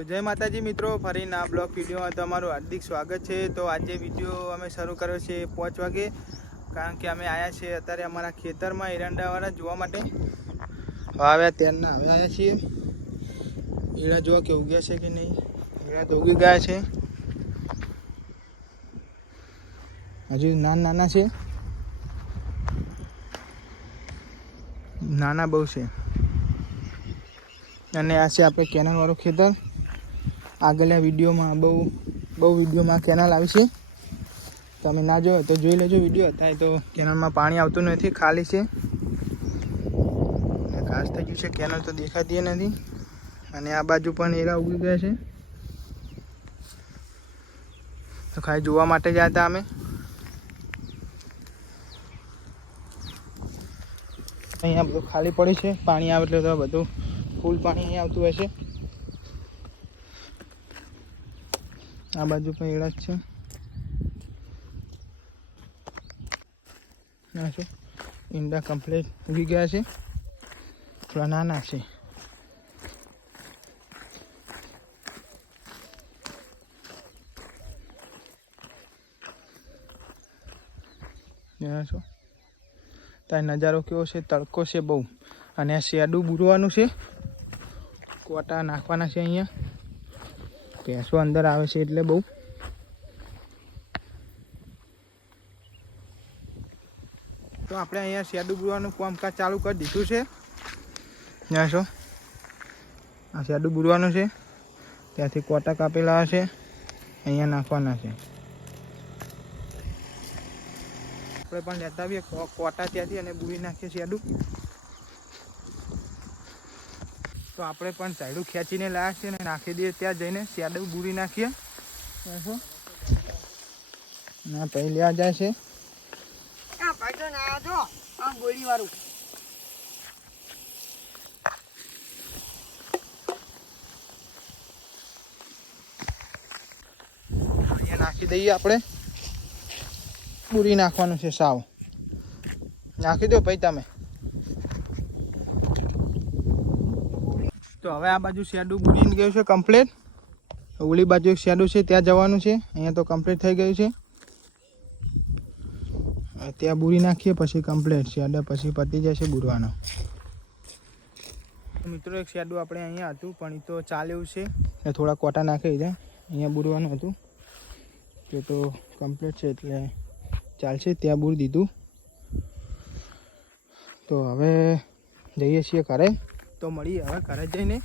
तो जय माताजी मित्रों, फरी ना ब्लॉग विडियो में तमारू हार्दिक स्वागत है। तो आज विडियो अमे शुरू कर्यो छे 5 वागे, कारण के अमे आया छे अत्यारे अमारा खेतर में एरंडावाळा जोवा माटे। हवे त्याરના हवे आया छे एड़ा जोवा के उग्या छे कि नहीं। एड़ा तो उगी गया छे, हजू नाना छे, नाना बहु छे। અને આ છે આપણે કેનાલ વાળું ખેતર। આગળના વિડીયોમાં બહુ વિડીયોમાં કેનાલ આવી છે, તમે ના જોયો તો જોઈ લેજો વિડીયો। અત્યારે તો કેનાલમાં પાણી આવતું નથી, ખાલી છે અને ઘાસ થઈ ગયું છે, કેનાલ તો દેખાતી નથી। અને આ બાજુ પણ એરા ઉગી ગયા છે, તો ખાલી જોવા માટે ગયા હતા અમે। અહીંયા બધું ખાલી પડી છે, પાણી આવે એટલે તો બધું फूल पानी अहीं आवतुं हशे। आ बाजू पण एड़ा ज छे, ईंडा कम्प्लीट उगी गया छे, थोड़ा नाना छे। तार नजारो केवो छे, तड़को छे बहु। अने आ शेडू बूरवानुं छे, कोटा नाखवाना छे। अहींया भैंसो अंदर आवे छे એટલે બહુ। તો આપણે અહીંયા શેડુ બુરવાનું કામકાજ ચાલુ કરી દીધું છે। જોશો આ શેડુ બુરવાનું છે, ત્યાંથી કોટા કાપેલા છે, અહીંયા નાખવાના છે। આપણે પણ લેતા આવીએ કોટા ત્યાંથી અને બુરી નાખીએ શેડુ। तो આપણે પણ ઝાડું ખેંચીને લાયા છે ને નાખી દઈએ ત્યાં જઈને શેડુ બુરી નાખીએ। ના પહેલી આ જાય છે, આ ભાઈ તો ના જો આ ગોળી વાળું અહીંયા નાખી દઈએ। આપણે બુરી નાખવાનું છે, સાવ નાખી દો ભાઈ તમે। तो हवे आ बाजू शेडू बूरी गयुं छे कम्प्लीट। ओली बाजू एक शेडू छे त्यां जवानुं छे, अहींया तो कम्प्लीट थई गयुं छे। त्यां बूरी नाखीए पछी कम्प्लीट शेडा पछी पती जशे बूरवानो। मित्रों एक शेडू आपणे अहींया हतुं पण ई तो चाले एवुं छे, એટલે થોડા કોટા નાખી દીધા। अहींया बूरवानुं हतुं ते तो कम्प्लीट छे એટલે चालशे, त्यां बूरी दीधुं। तो हवे जईए छीए घरे। तो મળીએ હવે ઘરે જઈને।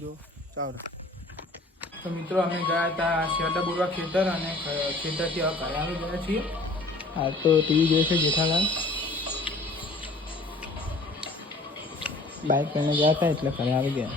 જો ચાલો। તો મિત્રો અમે ગયા હતા શેડા બુરવા ખેતર, અને ખેતરથી હવે ઘરે આવી ગયા છીએ। હાલ તો ટીવી જોઈએ છે જેઠાલાલ, બાઇક લઈને ગયા હતા એટલે ઘરે આવી ગયા।